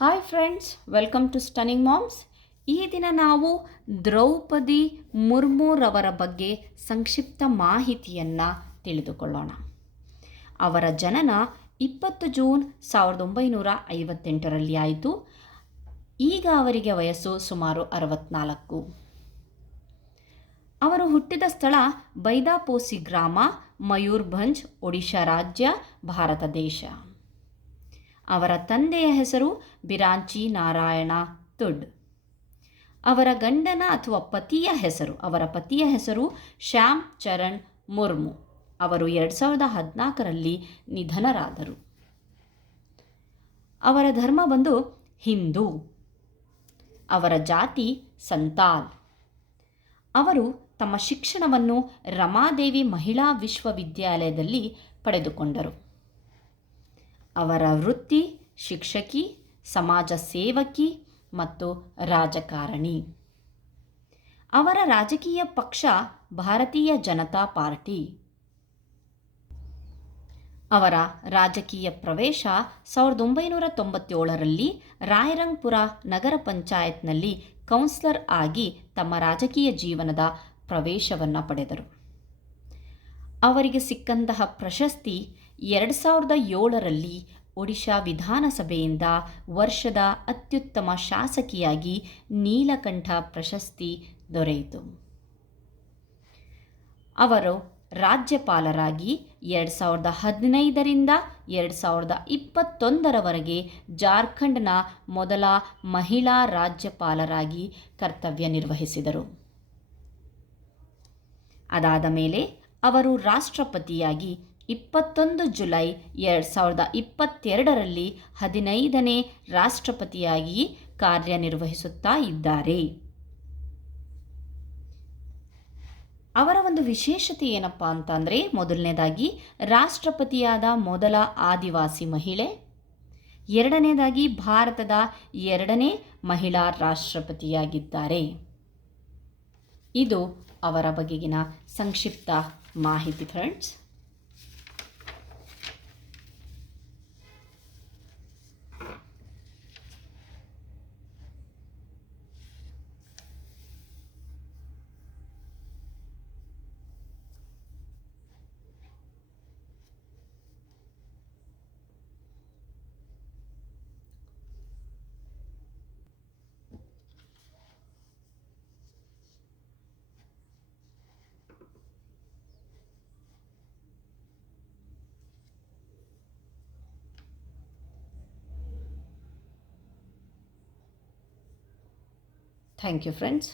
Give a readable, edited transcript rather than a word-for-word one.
Hi friends, welcome to stunning moms. ಈ ದಿನ ನಾವು ದ್ರೌಪದಿ ಮುರ್ಮುರವರ ಬಗ್ಗೆ ಸಂಕ್ಷಿಪ್ತ ಮಾಹಿತಿಯನ್ನು ತಿಳಿದುಕೊಳ್ಳೋಣ. ಅವರ ಜನನ 20 ಜೂನ್ 1958ರಲ್ಲಿ ಆಯಿತು. ಈಗ ಅವರಿಗೆ ವಯಸ್ಸು ಸುಮಾರು 64. ಅವರು ಹುಟ್ಟಿದ ಸ್ಥಳ ಬೈದಾಪೋಸಿ ಗ್ರಾಮ, ಮಯೂರ್ಭಂಜ್, ಒಡಿಶಾ ರಾಜ್ಯ, ಭಾರತ ದೇಶ. ಅವರ ತಂದೆಯ ಹೆಸರು ಬಿರಾಂಚಿ ನಾರಾಯಣ ತುಡ್. ಅವರ ಗಂಡನ ಅಥವಾ ಪತಿಯ ಹೆಸರು ಶ್ಯಾಮ್ ಚರಣ್ ಮುರ್ಮು. ಅವರು 2014ರಲ್ಲಿ ನಿಧನರಾದರು. ಅವರ ಧರ್ಮ ಬಂದು ಹಿಂದೂ. ಅವರ ಜಾತಿ ಸಂತಾಲ್. ಅವರು ತಮ್ಮ ಶಿಕ್ಷಣವನ್ನು ರಮಾದೇವಿ ಮಹಿಳಾ ವಿಶ್ವವಿದ್ಯಾಲಯದಲ್ಲಿ ಪಡೆದುಕೊಂಡರು. ಅವರ ವೃತ್ತಿ ಶಿಕ್ಷಕಿ, ಸಮಾಜ ಸೇವಕಿ ಮತ್ತು ರಾಜಕಾರಣಿ. ಅವರ ರಾಜಕೀಯ ಪಕ್ಷ ಭಾರತೀಯ ಜನತಾ ಪಾರ್ಟಿ. ಅವರ ರಾಜಕೀಯ ಪ್ರವೇಶ 1997ರಲ್ಲಿ ರಾಯರಂಗ್ಪುರ ನಗರ ಪಂಚಾಯತ್ನಲ್ಲಿ ಕೌನ್ಸಿಲರ್ ಆಗಿ ತಮ್ಮ ರಾಜಕೀಯ ಜೀವನದ ಪ್ರವೇಶವನ್ನು ಪಡೆದರು. ಅವರಿಗೆ ಸಿಕ್ಕಂತಹ ಪ್ರಶಸ್ತಿ 2007ರಲ್ಲಿ ಒಡಿಶಾ ವಿಧಾನಸಭೆಯಿಂದ ವರ್ಷದ ಅತ್ಯುತ್ತಮ ಶಾಸಕಿಯಾಗಿ ನೀಲಕಂಠ ಪ್ರಶಸ್ತಿ ದೊರೆಯಿತು. ಅವರು ರಾಜ್ಯಪಾಲರಾಗಿ 2015ರಿಂದ 2021ರವರೆಗೆ ಜಾರ್ಖಂಡ್ನ ಮೊದಲ ಮಹಿಳಾ ರಾಜ್ಯಪಾಲರಾಗಿ ಕರ್ತವ್ಯ ನಿರ್ವಹಿಸಿದರು. ಅದಾದ ಮೇಲೆ ಅವರು ರಾಷ್ಟ್ರಪತಿಯಾಗಿ 21 ಜುಲೈ 2022ರಲ್ಲಿ 15ನೇ ರಾಷ್ಟ್ರಪತಿಯಾಗಿ ಕಾರ್ಯನಿರ್ವಹಿಸುತ್ತಾ ಇದ್ದಾರೆ. ಅವರ ಒಂದು ವಿಶೇಷತೆ ಏನಪ್ಪ ಅಂತಂದರೆ, ಮೊದಲನೇದಾಗಿ ರಾಷ್ಟ್ರಪತಿಯಾದ ಮೊದಲ ಆದಿವಾಸಿ ಮಹಿಳೆ, ಎರಡನೇದಾಗಿ ಭಾರತದ 2ನೇ ಮಹಿಳಾ ರಾಷ್ಟ್ರಪತಿಯಾಗಿದ್ದಾರೆ. ಇದು ಅವರ ಬಗೆಗಿನ ಸಂಕ್ಷಿಪ್ತ ಮಾಹಿತಿ ಫ್ರೆಂಡ್ಸ್. Thank you friends.